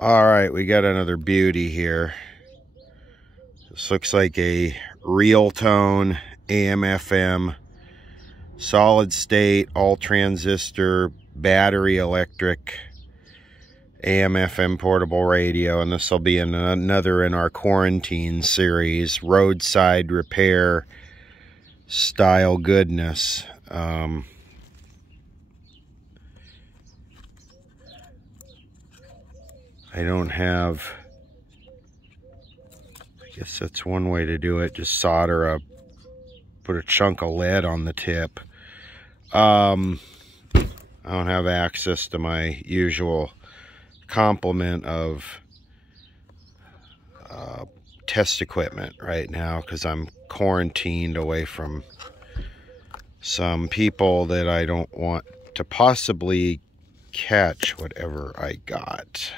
All right, we got another beauty here. This looks like a Realtone AM/FM solid state all transistor battery electric AM/FM portable radio, and this will be another in our quarantine series, roadside repair style goodness. I don't have, I guess that's one way to do it, just solder put a chunk of lead on the tip. I don't have access to my usual complement of test equipment right now because I'm quarantined away from some people that I don't want to possibly catch whatever I got.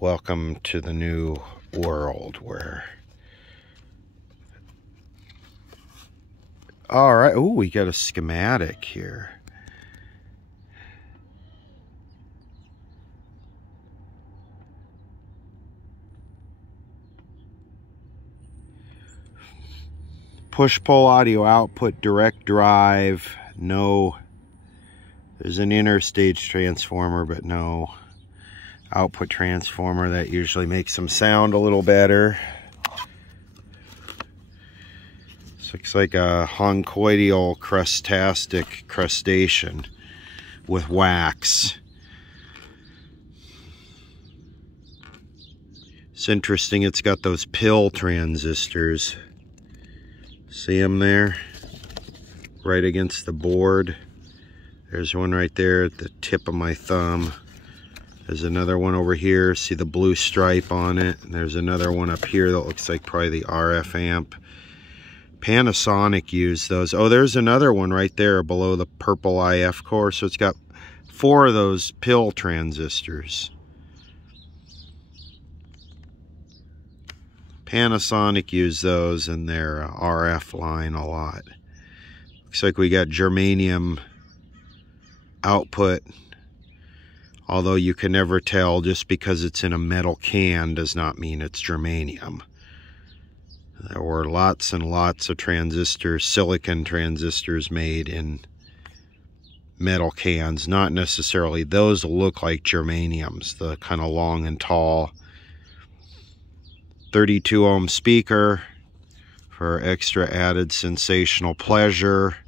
Welcome to the new world where... All right. Oh, we got a schematic here. Push-pull audio output, direct drive. No. There's an interstage transformer, but no output transformer. That usually makes them sound a little better. This looks like a honcoidal crustacean with wax. It's interesting, it's got those pill transistors. See them there? Right against the board. There's one right there at the tip of my thumb. There's another one over here. See the blue stripe on it. And there's another one up here that looks like probably the RF amp. Panasonic used those. Oh, there's another one right there below the purple IF core. So it's got 4 of those pill transistors. Panasonic used those in their RF line a lot. Looks like we got germanium output. Although you can never tell, just because it's in a metal can does not mean it's germanium. There were lots and lots of transistors, silicon transistors made in metal cans. Not necessarily. Those look like germaniums, the kind of long and tall. 32 ohm speaker for extra added sensational pleasure.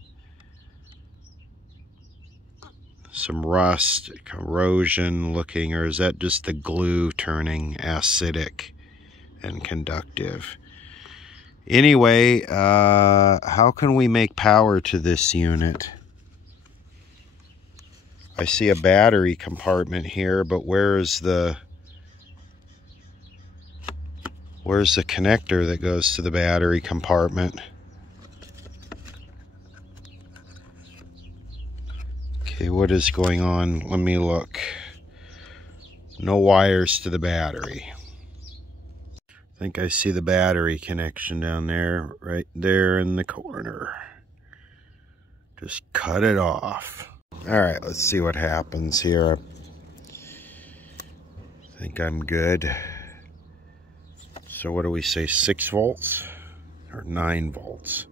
Some rust, corrosion looking, or is that just the glue turning acidic and conductive? Anyway, how can we make power to this unit? I see a battery compartment here, but where's the connector that goes to the battery compartment? Okay, what is going on? Let me look. No wires to the battery. I think I see the battery connection down there, right there in the corner. Just cut it off. All right, let's see what happens here. I think I'm good. So what do we say, 6 volts or 9 volts?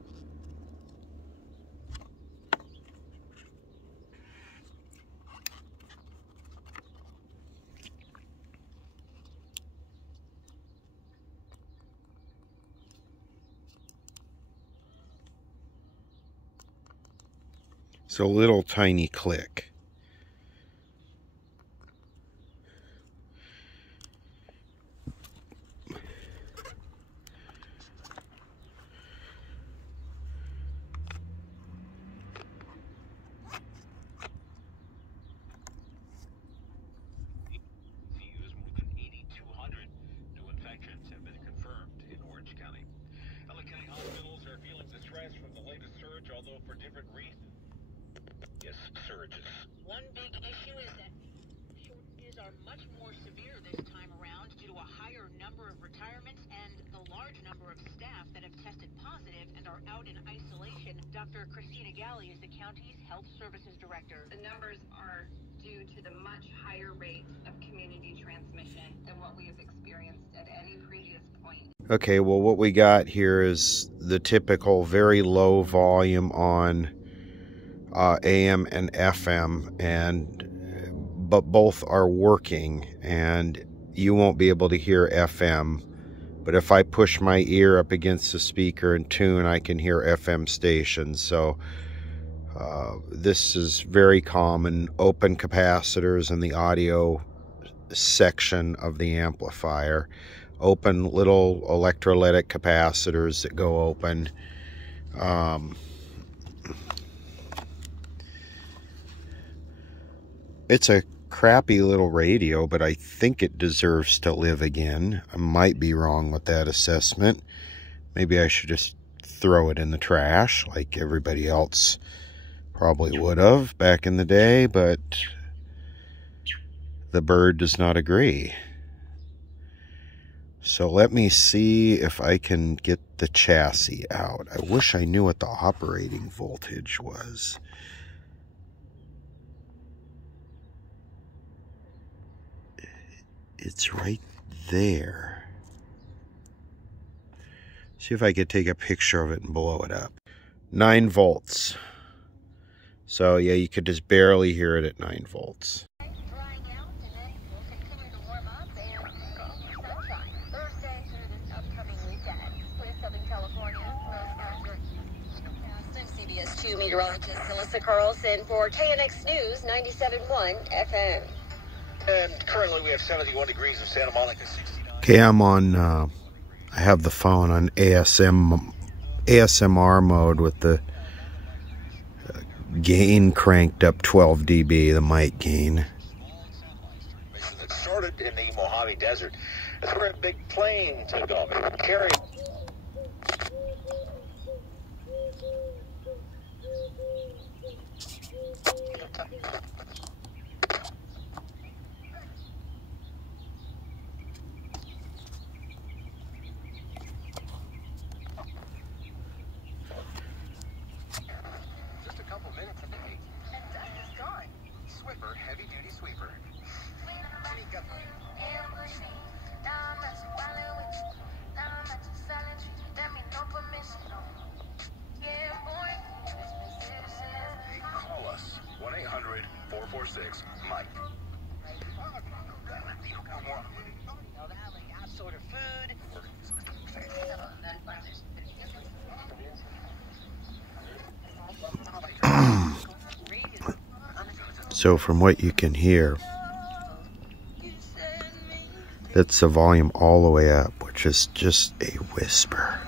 It's a little tiny click. Although for different reasons. Yes, surges. One big issue is that shortages are much more severe this time around due to a higher number of retirements and the large number of staff that have tested positive and are out in isolation. Dr. Christina Galley is the county's health services director. The numbers are due to the much higher rate of community transmission than what we have experienced at any previous point. Okay, well, what we got here is the typical very low volume on AM and FM, but both are working, and you won't be able to hear FM. But if I push my ear up against the speaker and tune, I can hear FM stations. So this is very common. Open capacitors in the audio section of the amplifier. Open little electrolytic capacitors that go open. It's a crappy little radio, but I think it deserves to live again. I might be wrong with that assessment. Maybe I should just throw it in the trash like everybody else probably would have back in the day, but the bird does not agree. So let me see if I can get the chassis out. I wish I knew what the operating voltage was. It's right there. See if I could take a picture of it and blow it up. 9 volts. So yeah, you could just barely hear it at 9 volts. Drying out, and then we'll continue to warm up and sunshine Thursday through this upcoming weekend. With Southern California, I'm CBS 2 meteorologist Melissa Carlson for KNX News 97.1 FM. And currently we have 71 degrees in Santa Monica, 69. Okay, I'm on, I have the phone on ASMR mode with the gain cranked up 12 dB, the mic gain. It started in the Mojave Desert. It's where a big plane took off. It would carry. Just a couple minutes a day, and dust is gone. Swiffer heavy duty sweeper. Call us 1-800-446-MIKE. Sort of food. So from what you can hear, that's the volume all the way up, which is just a whisper.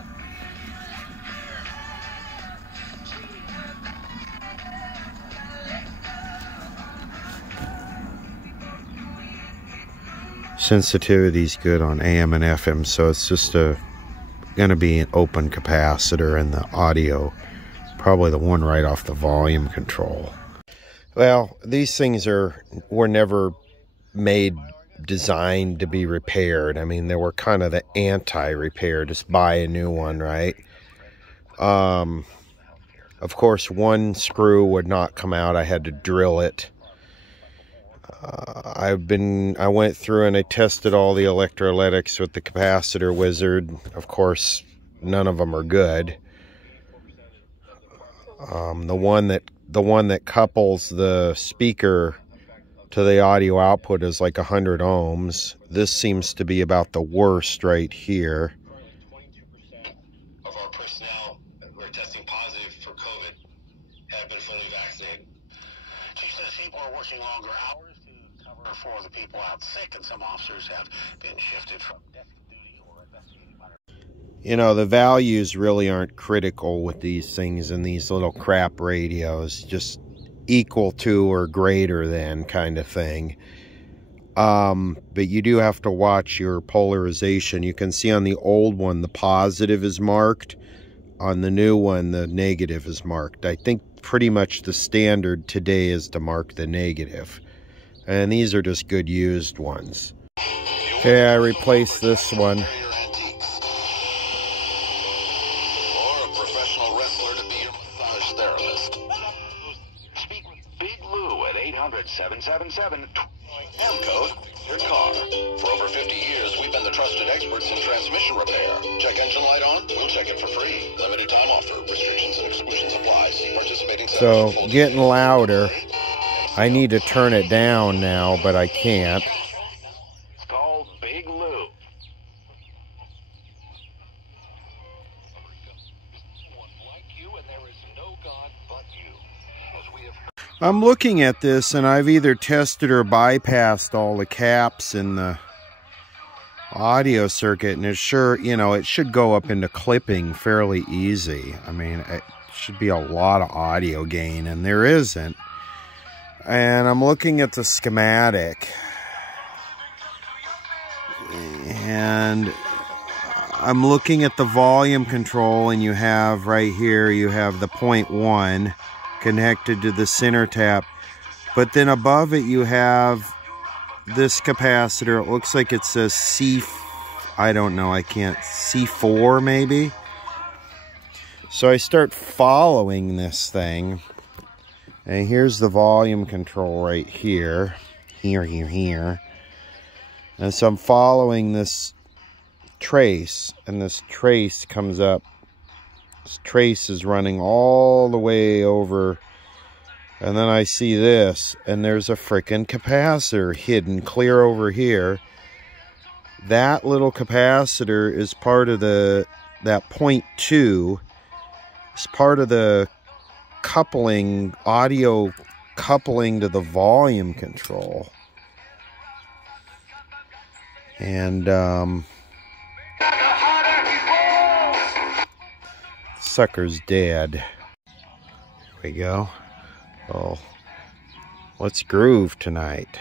Sensitivity's good on AM and FM, so it's just going to be an open capacitor in the audio, probably the one right off the volume control. Well, these things were never designed to be repaired. I mean, they were kind of the anti-repair, just buy a new one, right? Of course, one screw would not come out. I had to drill it. I went through and I tested all the electrolytics with the capacitor wizard. Of course, none of them are good. The one that couples the speaker to the audio output is like 100 ohms. This seems to be about the worst right here. 22% of our personnel who are testing positive for COVID have been fully vaccinated. She says people are working longer hours to cover for the people out sick, and some officers have been shifted from desk duty or investigating minor. You know, the values really aren't critical with these things and these little crap radios. Just equal to or greater than kind of thing. But you do have to watch your polarization. You can see on the old one the positive is marked. On the new one the negative is marked. I think pretty much the standard today is to mark the negative. And these are just good used ones. Okay, I replaced this one. Code your car. For over 50 years, we've been the trusted experts in transmission repair. Check engine light on? We'll check it for free. Limited time offer. Restrictions and exclusions apply. See participating So, centers. getting louder. I need to turn it down now, but I can't. It's called Big Lou. I'm looking at this, and I've either tested or bypassed all the caps in the audio circuit, and it's sure, you know, it should go up into clipping fairly easy. I mean, it should be a lot of audio gain, and there isn't. And I'm looking at the schematic, and I'm looking at the volume control, and you have right here, you have the 0.1 connected to the center tap, but then above it you have this capacitor. It looks like it says I don't know, I can't, C4 maybe. So I start following this thing, and here's the volume control right here, here. And so I'm following this trace, and this trace comes up. This trace is running all the way over, and then I see this, and there's a frickin' capacitor hidden clear over here. That little capacitor is part of that 0.2 is part of the coupling, audio coupling to the volume control. And sucker's dead. Here we go. Oh, let's groove tonight.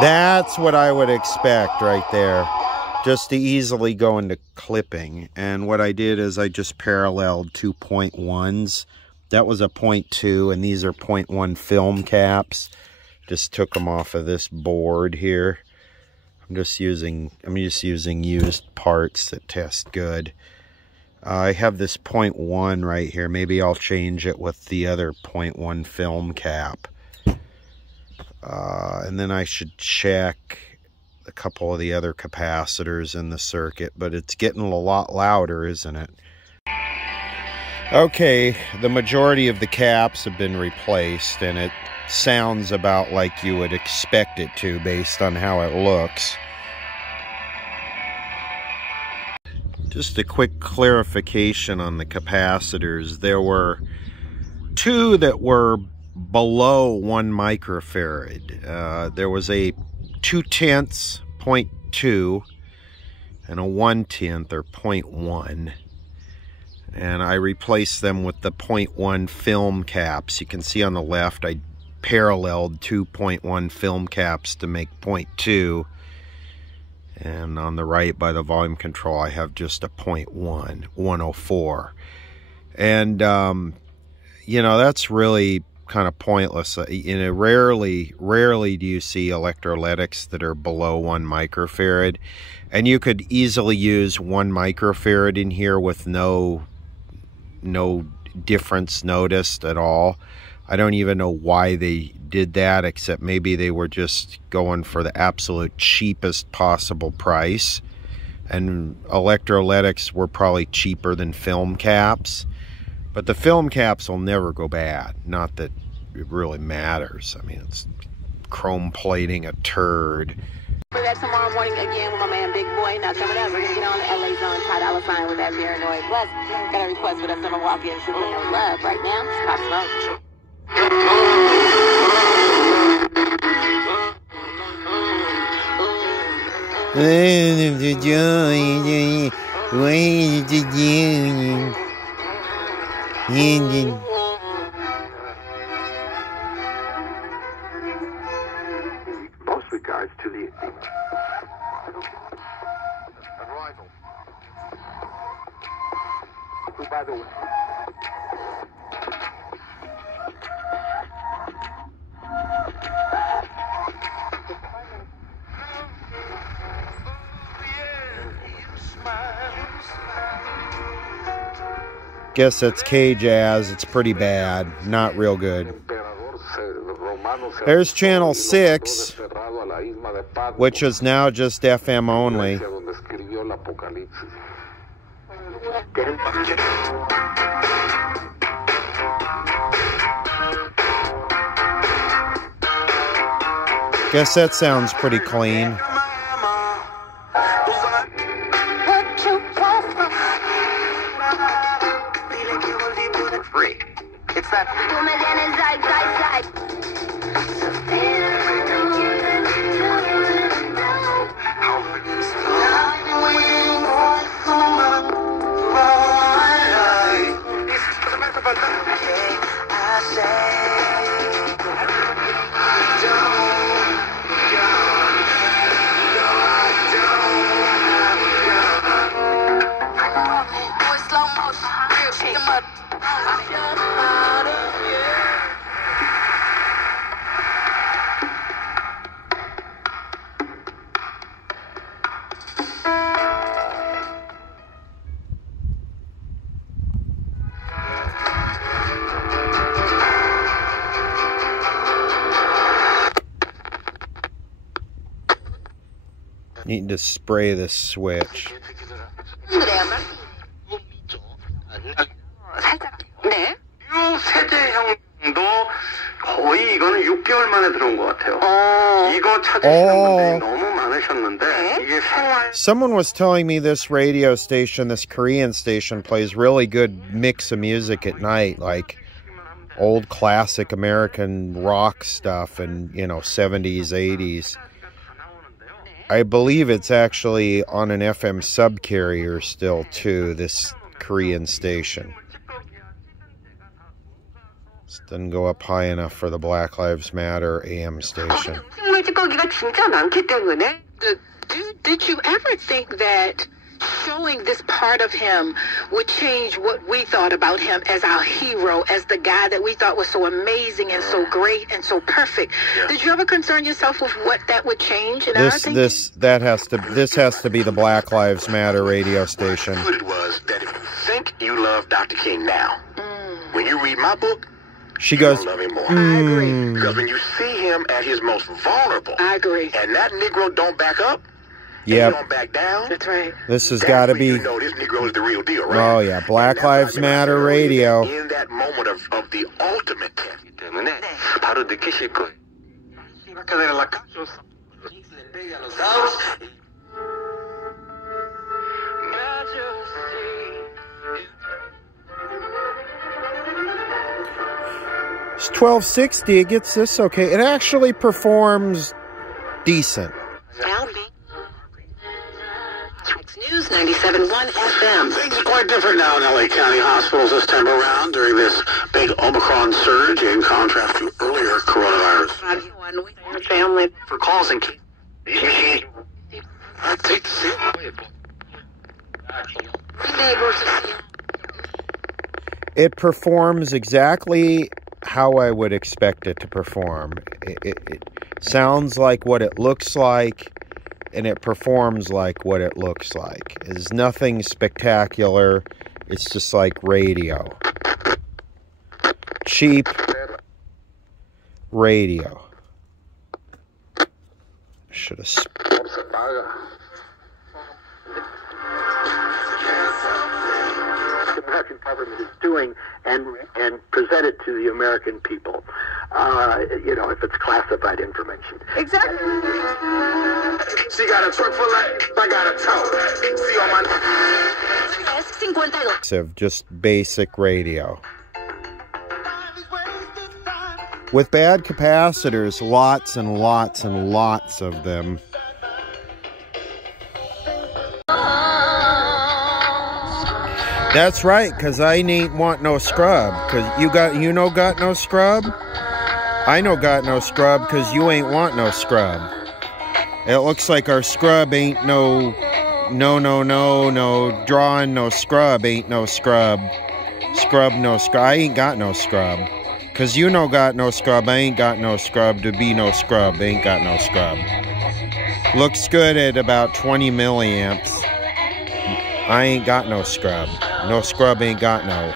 That's what I would expect right there, just to easily go into clipping. And what I did is I just paralleled 2 0.1s. That was a 0.2, and these are 0.1 film caps. Just took them off of this board here. I'm just using used parts that test good. I have this 0.1 right here. Maybe I'll change it with the other 0.1 film cap. And then I should check a couple of the other capacitors in the circuit, but it's getting a lot louder, isn't it? Okay, the majority of the caps have been replaced, and it sounds about like you would expect it to based on how it looks. Just a quick clarification on the capacitors. There were two that were below 1 microfarad. There was a 2/10 0.2 and a 1/10 or 0.1. And I replaced them with the 0.1 film caps. You can see on the left I paralleled 2 0.1 film caps to make 0.2. And on the right by the volume control I have just a 0.1, 104. And, you know, that's really kind of pointless. You know, rarely do you see electrolytics that are below 1 microfarad. And you could easily use 1 microfarad in here with no difference noticed at all. I don't even know why they did that, except maybe they were just going for the absolute cheapest possible price. And electrolytics were probably cheaper than film caps. But the film caps will never go bad. Not that it really matters. I mean, it's chrome plating a turd. For that tomorrow morning again with my man Big Boy. Now coming up, we're gonna get on the LA Zone $5 with that paranoid. Plus, got a request for us to walk in Subliminal Love. Right now, it's Pop Smoke. Most regards to the arrival. Who, by the way, smile. Guess that's K-Jazz. It's pretty bad. Not real good. There's channel 6, which is now just FM only. Guess that sounds pretty clean. It's that. Need to spray this switch. 네? 세대형도 거의 이거는 6개월 만에 들어온 것 같아요. 이거 찾으시는 분들이 너무 많으셨는데 이게 생활. Someone was telling me this radio station, this Korean station, plays really good mix of music at night, like old classic American rock stuff and, you know, 70s, 80s. I believe it's actually on an FM subcarrier still, too, this Korean station. This doesn't go up high enough for the Black Lives Matter AM station. Did you ever think that showing this part of him would change what we thought about him as our hero, as the guy that we thought was so amazing and so great and so perfect? Yeah. Did you ever concern yourself with what that would change in our thinking? This has to be the Black Lives Matter radio station. What it was that if you think you love Dr. King now, when you read my book, she goes, love him more. I agree. Because when you see him at his most vulnerable, I agree. And that Negro don't back up, yeah, don't back down. That's right. This has got to be. You know this Negro is the real deal, right? Oh yeah, Black Lives Matter radio. In that moment of the ultimate test. 때문에 바로 느끼실 거예요. It's 1260. It gets this okay. It actually performs decent. News 97.1 FM. Things are quite different now in LA County hospitals this time around during this big Omicron surge in contrast to earlier coronavirus. Family For calls and cases. I take the same It performs exactly how I would expect it to perform. It sounds like what it looks like, and it performs like what it looks like. There's nothing spectacular. It's just like radio. Cheap radio. Should have. The American government is doing and presented to the American people. You know, if it's classified information. Exactly. She got a truck full of, I got a tow. See on my... Just basic radio. With bad capacitors, lots and lots and lots of them. That's right, because I ain't want no scrub. Because got no scrub? I know got no scrub because you ain't want no scrub. It looks like our scrub ain't no drawing no scrub ain't no scrub. Scrub no scrub. I ain't got no scrub. Because you got no scrub. I ain't got no scrub to be no scrub. Ain't got no scrub. Looks good at about 20 milliamps. I ain't got no scrub. No scrub ain't got no.